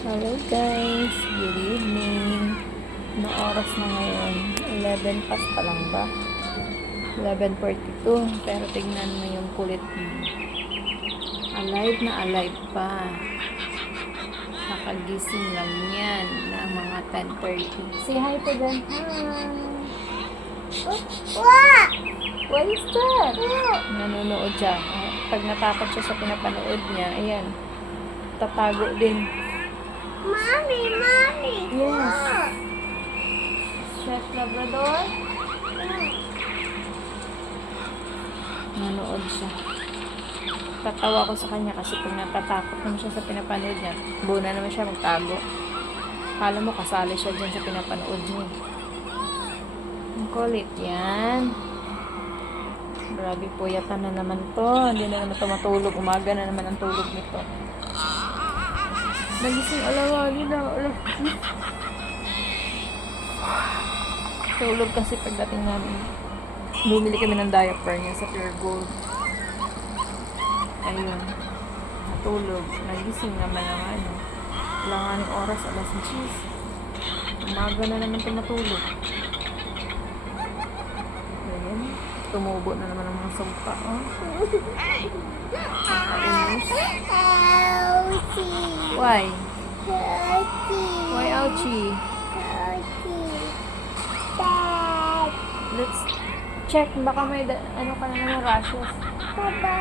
Hello guys, good evening. Ano oras na ngayon? 11 past pa lang ba? 11.42 pero tignan mo yung kulit mo. Alive na alive pa. Kakagising lang yan na mga 10.30. Say hi po dyan. Hi! What? What is that? Nanonood siya. Pag natakot siya sa pinapanood niya, ayan, tatago din. Mommy, mommy. Yes. Look. Chef Labrador? Nanood siya. Tatawa ko sa kanya kasi pag natatakot naman siya sa pinapanood niya, buna naman siya magtago. Kala mo kasali siya dyan sa pinapanood niya. Ang kulit yan. Grabe puyatan na naman to. Hindi na naman to matulog. Umaga na naman ang tulog nito. Nagising alawagi na. Alam. Tulog kasi pagdating namin. Bumili kami ng diaper niya sa Pure Gold. Ayun. Natulog. Nagising naman ang ano. Wala nga ng oras. Alas 10. Umaga na naman ito matulog. Ayun. Tumubo na naman ang mga sumpa. Oh. Nakainis. Why? Ouchie. Why ouchie? Ouchie. Let's check. Baka may da- ano ka na naman rashes. Papa.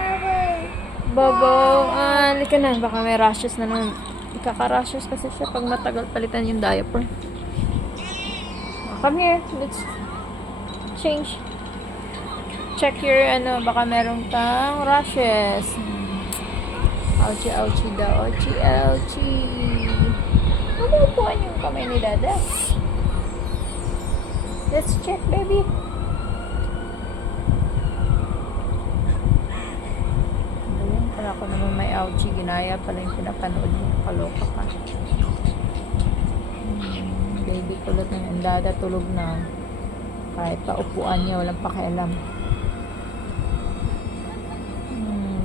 Bobo, ah, halika na. Baka may rashes na naman. Ikaka-rashes kasi siya pag matagal palitan yung diaper. Come here. Let's change. Check your, ano, baka meron kang rashes. Hmm. Ouchie, ouchie daw. Ouchie, ouchie. Mabubukan yung kamay ni Dada. Let's check, baby. Ayun, pala ko naman may ouchie. Ginaya pala yung pinapanood mo. Kaloka ka. Hmm, baby kulot na yung dada tulog na. Kahit pa upuan niya, walang pakialam.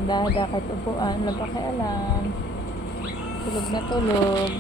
Dada kahit upuan, walang pakialam. Tulog na tulog.